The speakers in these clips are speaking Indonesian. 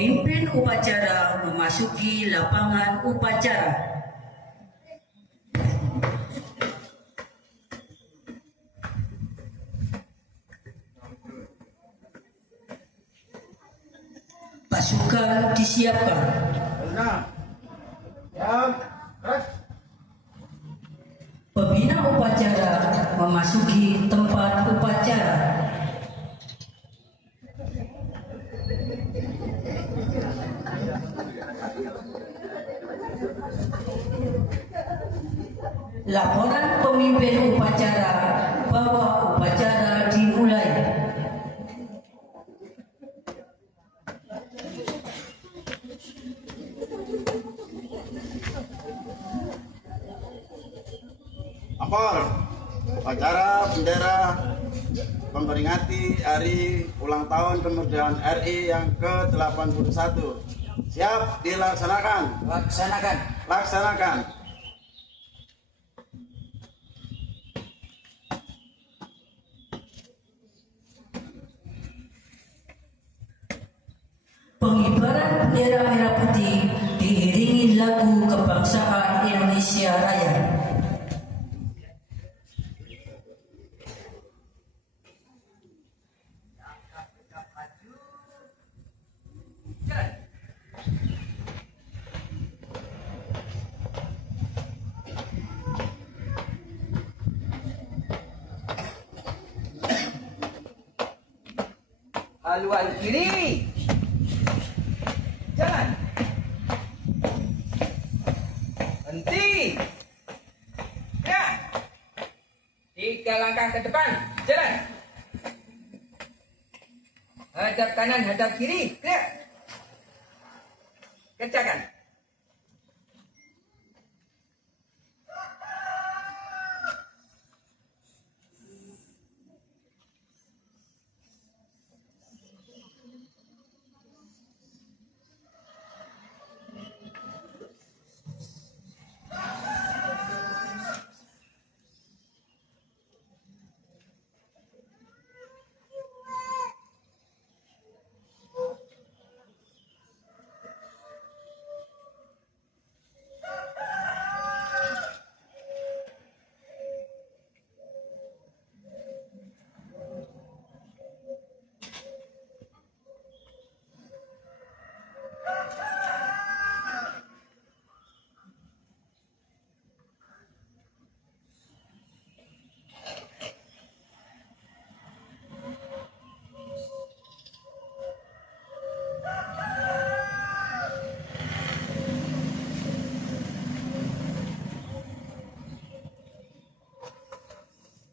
Pemimpin upacara memasuki lapangan upacara. Pasukan disiapkan. Pembina upacara memasuki tempat upacara. Laporan pemimpin upacara bahwa upacara dimulai. Ampar, upacara bendera memperingati hari ulang tahun kemerdekaan RI yang ke-81. Siap dilaksanakan. Laksanakan. Pengibaran bendera merah putih diiringi lagu kebangsaan Indonesia Raya. Haluan kiri. Jalan. Henti. Ya. 3 langkah ke depan. Jalan. Hadap kanan, hadap kiri. Gerak. Kerjakan.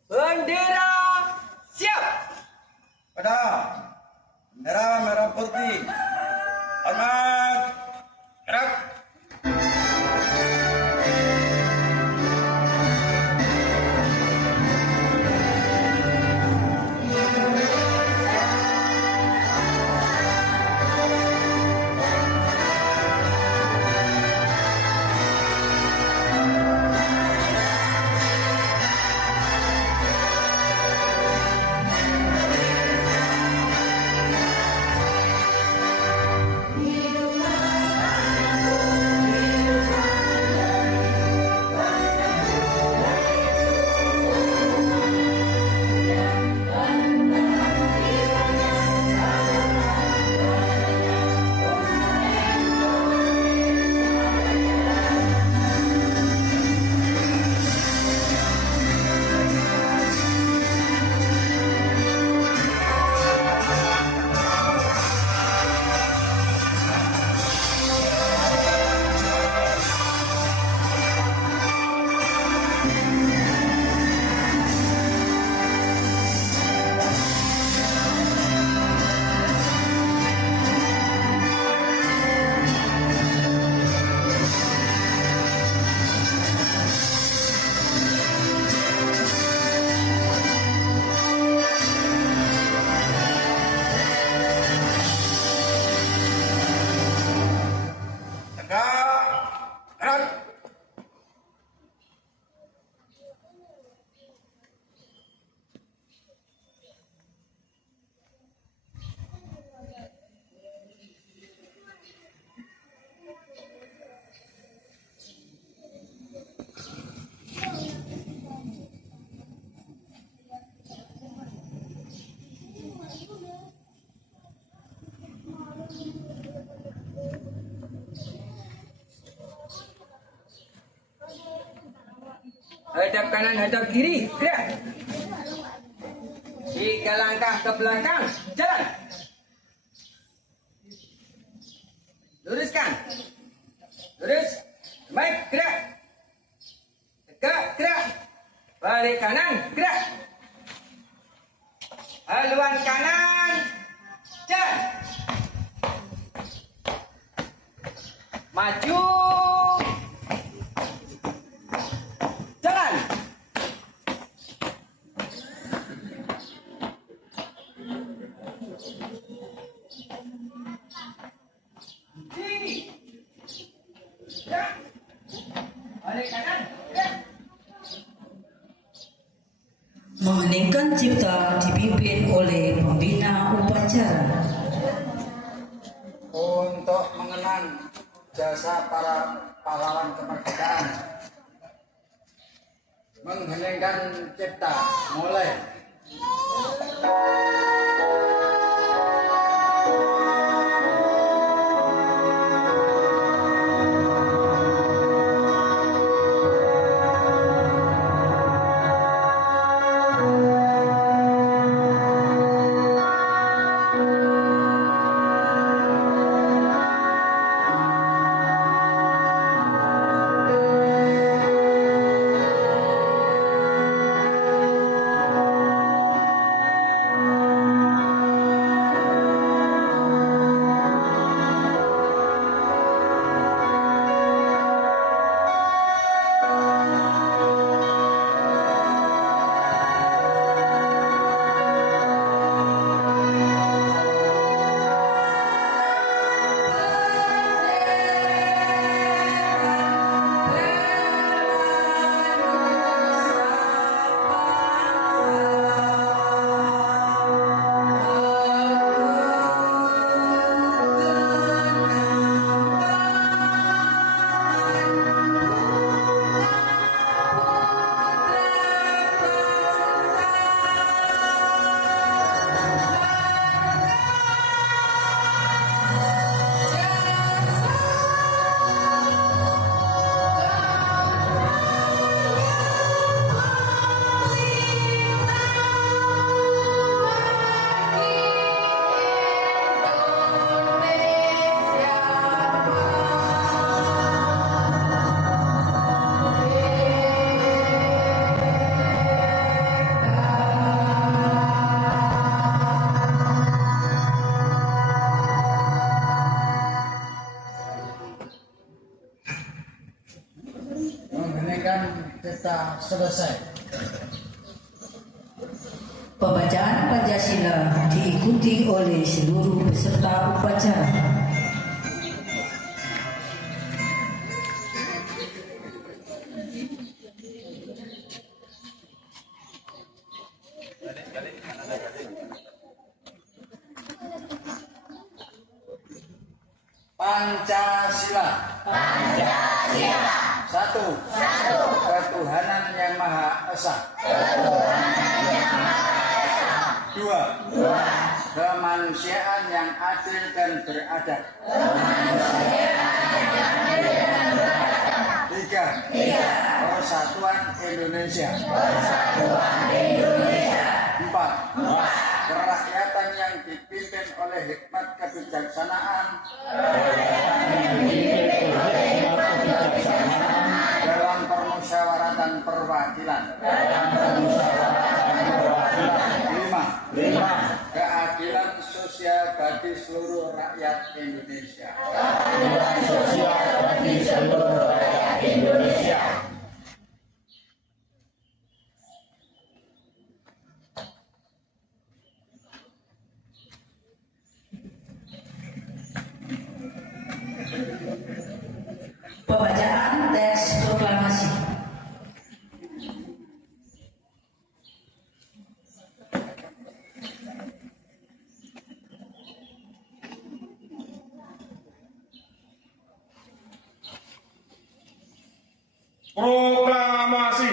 Bendera siap. Pada bendera merah putih. Hormat. Gerak. Hadap kanan, hadap kiri. Gerak. 3 langkah ke belakang. Jalan. Luruskan. Lurus. Baik, gerak. Tegak, gerak. Balik kanan, gerak. Haluan kanan. Jalan. Maju. Jalan. Tinggi. Gerak. Balik kanan. Gerak. Mengeningkan cipta dipimpin oleh pembina upacara. Untuk mengenang jasa para pahlawan kemerdekaan. Mengheningkan cipta, mulai. Mengheningkan cipta selesai. Pembacaan Pancasila diikuti oleh seluruh peserta upacara. Pancasila. Pancasila. Satu. Ketuhanan yang Maha Esa. Dua. Kemanusiaan yang adil dan beradab. Tiga. Persatuan Indonesia. Empat. Kerakyatan yang dipimpin oleh hikmat kebijaksanaan dalam permusyawaratan perwakilan. Lima. Keadilan sosial bagi seluruh rakyat Indonesia. Pembacaan teks proklamasi. Proklamasi.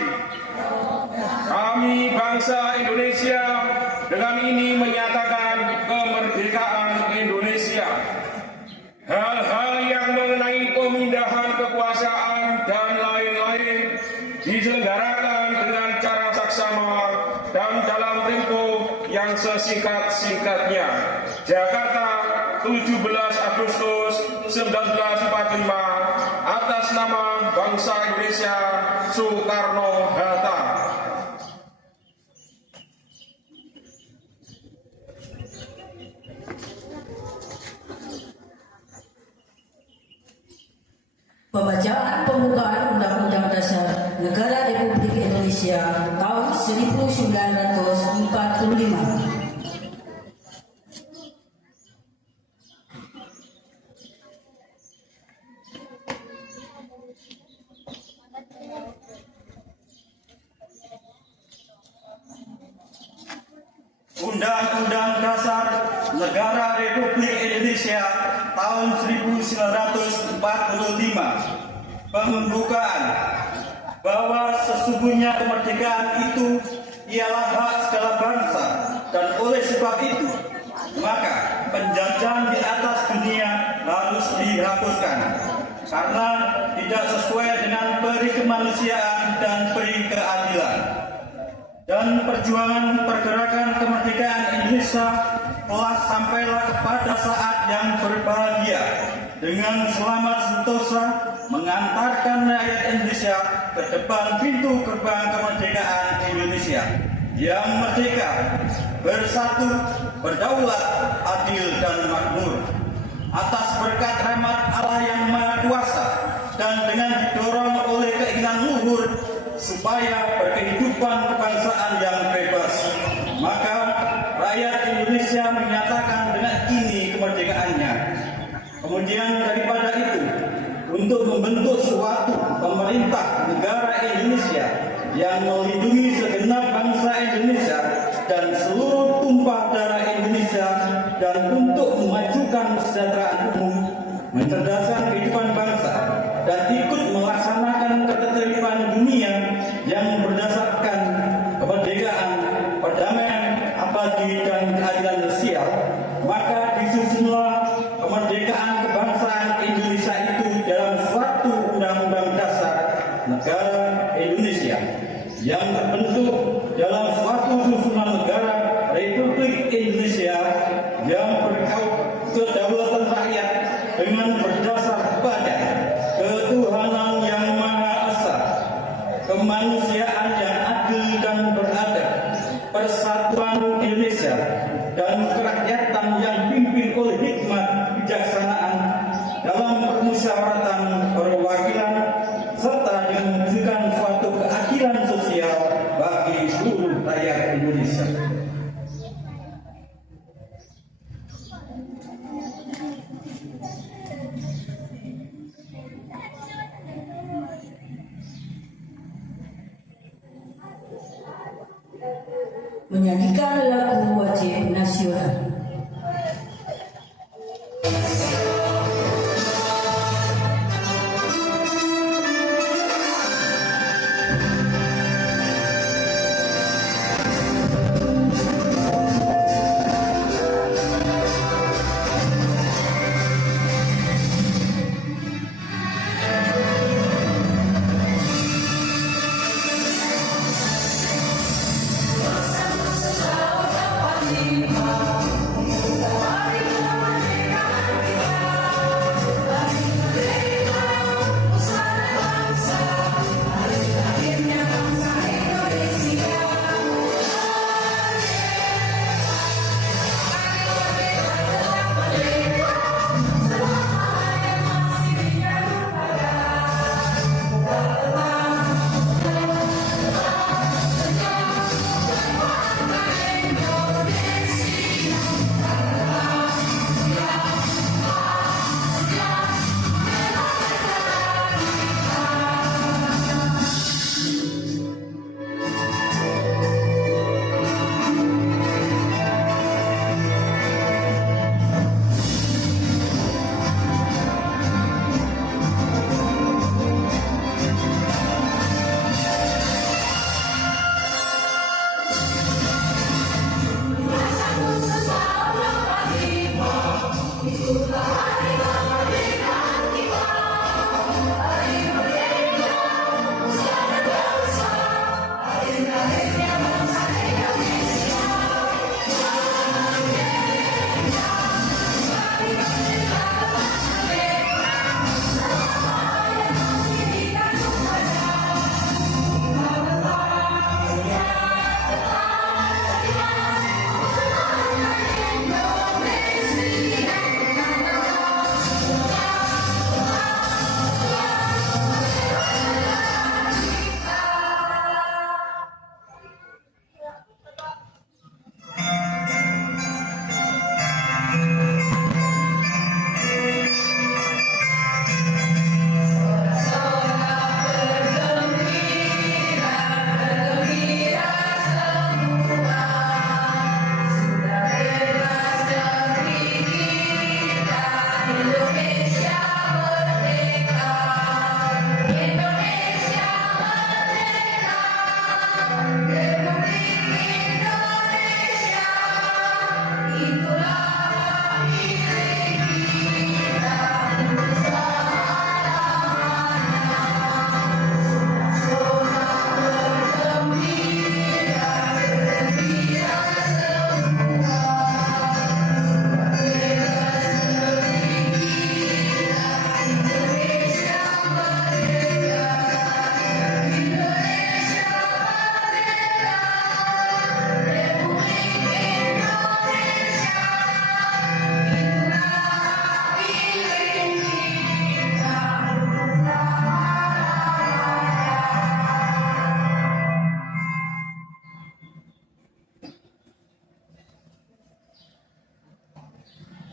Kami bangsa Indonesia dengan ini menyatakan kemerdekaan Indonesia. Hal-hal yang mengenai pemindahan kekuasaan dan lain-lain diselenggarakan dengan sesingkat-singkatnya. Jakarta, 17 Agustus 1945, atas nama bangsa Indonesia, Soekarno-Hatta. Pembacaan pembukaan Undang-Undang Dasar Negara Republik Indonesia tahun 1945. Undang-Undang Dasar Negara Republik Indonesia tahun 1945. Pembukaan bahwa sesungguhnya kemerdekaan itu ialah hak segala bangsa, dan oleh sebab itu maka penjajahan di atas dunia harus dihapuskan karena tidak sesuai dengan peri kemanusiaan dan peri keadilan. Dan perjuangan pergerakan kemerdekaan Indonesia telah sampailah kepada saat yang berbahagia dengan selamat sentosa mengantarkan rakyat Indonesia ke depan pintu gerbang kemerdekaan Indonesia yang merdeka, bersatu, berdaulat, adil dan makmur. Atas berkat rahmat Allah yang Maha Kuasa dan dengan didorong oleh keinginan luhur supaya berkehidupan kebangsaan yang bebas, maka rakyat Indonesia menyatakan dengan ini kemerdekaannya. Kemudian daripada itu, untuk membentuk suatu pemerintah negara Indonesia yang melindungi segenap bangsa Indonesia dan seluruh tumpah darah Indonesia, dan untuk memajukan kesejahteraan umum, mencerdaskan kehidupan bangsa, dan ikut melaksanakan ketertiban dunia yang berdasarkan kemerdekaan, perdamaian abadi dan keadilan sosial, maka disusunlah kemerdekaan kebangsaan Indonesia itu dalam suatu undang-undang dasar negara Indonesia yang terbentuk dalam suatu susunan negara Republik Indonesia yang berkedaulatan rakyat dengan berdasar pada ketuhanan yang Maha Esa, kemanusiaan yang adil dan beradab, persatuan Indonesia, dan kerakyatan yang dipimpin oleh hikmat kebijaksanaan dalam permusyawaratan perwakilan, serta dengan mewujudkan suatu keadilan sosial bagi seluruh rakyat Indonesia. Menyanyikan lagu wajib nasional. Bersama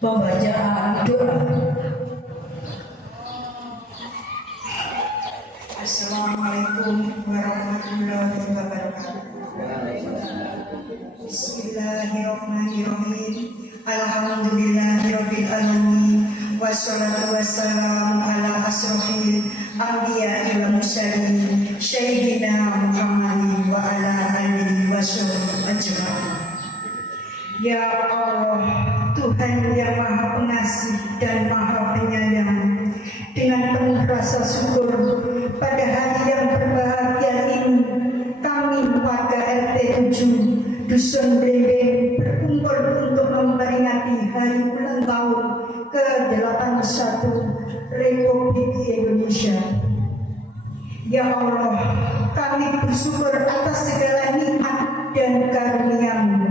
Pembacaan doa. Assalamualaikum warahmatullahi wabarakatuh. Bismillahirrahmanirrahim. Alhamdulillahirabbil alamin. Wassalatu wassalamu ala asrofil anbiya'i wal mursalin sayyidina Muhammadin wa ala alihi wasahbihi ajma'in. Ya Allah, Tuhan yang Maha Pengasih dan Maha Penyayang, dengan penuh rasa syukur pada hari yang berbahagia ini, kami warga RT 7 Dusun Brembeng berkumpul untuk memperingati hari ulang tahun ke-81 Republik Indonesia. Ya Allah, kami bersyukur atas segala nikmat dan karunia-Mu.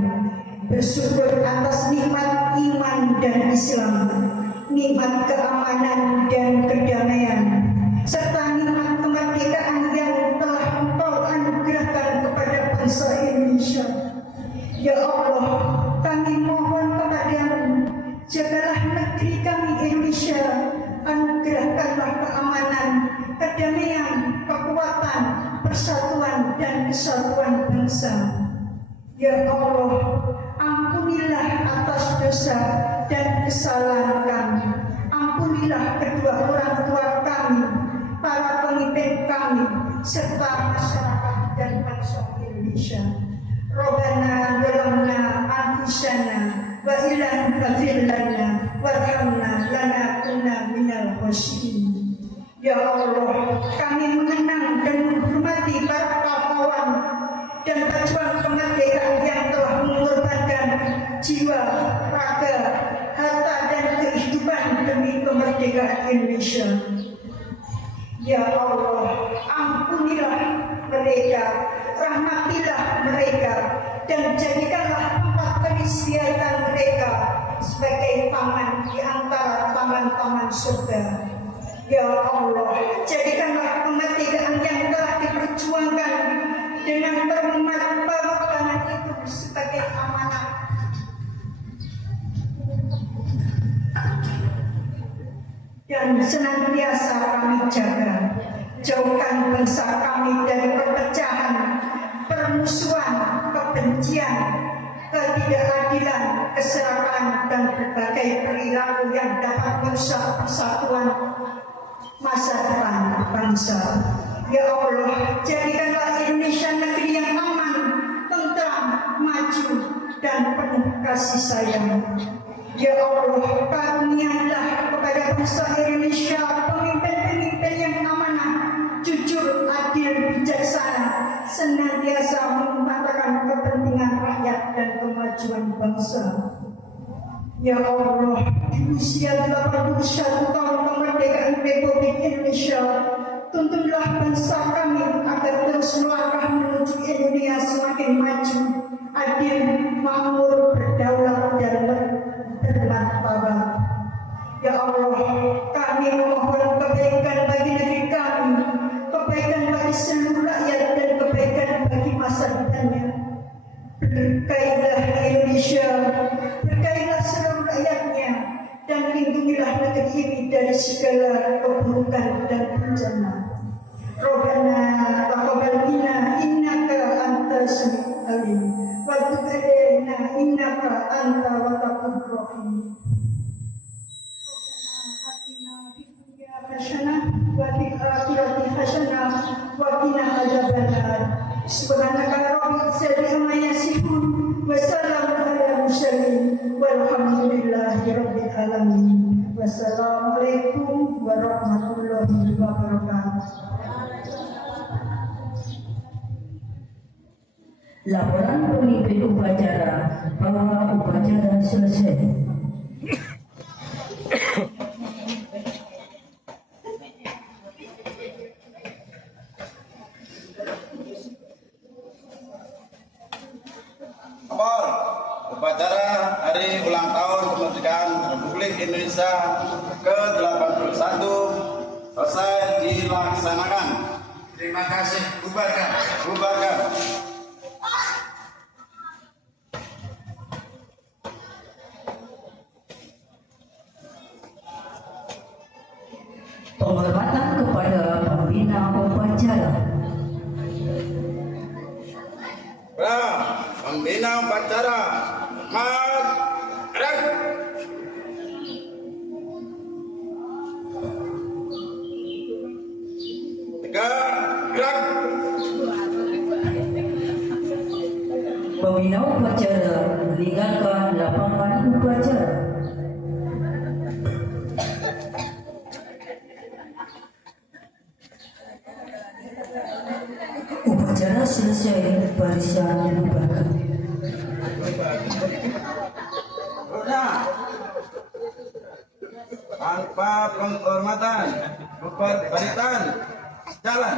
Bersyukur atas nikmat iman dan Islam, nikmat keamanan dan kedamaian, serta nikmat kemerdekaan yang telah Engkau anugerahkan kepada bangsa Indonesia. Ya Allah, kami mohon kepadamu, jagalah negeri kami Indonesia, anugerahkanlah keamanan, kedamaian, kekuatan, persatuan dan kesatuan bangsa. Ya Allah, ampunilah atas dosa dan kesalahan kami. Ampunilah kedua orang tua kami, para pemimpin kami, serta masyarakat dan bangsa Indonesia. Rabbana zalamna anfusana wa illam taghfir lana warhamna lanakunanna minal khasirin. Ya Allah, kami mengenang dan menghormati para pahlawan dan pejuang kemerdekaan yang telah mengorbankan jiwa, raga, harta dan kehidupan demi kemerdekaan Indonesia. Ya Allah, ampunilah mereka, rahmatilah mereka, dan jadikanlah tempat peristirahatan mereka sebagai taman di antara taman-taman surga. Ya Allah, jadikanlah kemerdekaan yang telah diperjuangkan dengan pengorbanan itu sebagai amanah dan senantiasa kami jaga. Jauhkan bangsa kami dari perpecahan, permusuhan, kebencian, ketidakadilan, keserakahan, dan berbagai perilaku yang dapat merusak persatuan masa depan bangsa. Ya Allah, jadikanlah Indonesia negeri yang aman, tentram, maju, dan penuh kasih sayang. Ya Allah, karunialah kepada bangsa Indonesia pemimpin-pemimpin yang amanah, jujur, adil, bijaksana, senantiasa mengutamakan kepentingan rakyat dan kemajuan bangsa. Ya Allah, di usia 81 tahun kemerdekaan Republik Indonesia, tuntunlah bangsa kami agar terus melangkah menuju Indonesia semakin maju, adil, makmur, berdaulat, dan bermartabat. Ya Allah, kami memohon kebaikan bagi negeri kami, kebaikan bagi seluruh rakyat, dan kebaikan bagi masa depannya. Berkailah Indonesia, berkailah seluruh rakyatnya, dan lindungilah negeri ini dari segala keburukan dan bencana. Rabbana taqabbal minna innaka antas samiul alim wa tub alaina innaka antal tawwabur rahim. Rabbana atina fid dunya hasanah wa fil akhirati hasanah wa qina adzabannar. Subhanaka rabbil izzati amma yasifun wa salamun alal mursalin walhamdulillahi rabbil alamin. Wassalamualaikum warahmatullahi wabarakatuh. Laporan pemimpin upacara bahwa upacara selesai. Upacara hari ulang tahun kemerdekaan Republik Indonesia ke-81 selesai dilaksanakan. Terima kasih. Bubarkan. Bubarkan. Penghormatan kepada pembina upacara. Pembina upacara, mat, gerak. Tegak, gerak. Pembina upacara meninggalkan lapangan upacara. Upacara selesai, barisan dibubarkan. Tanpa penghormatan, bubar barisan, jalan.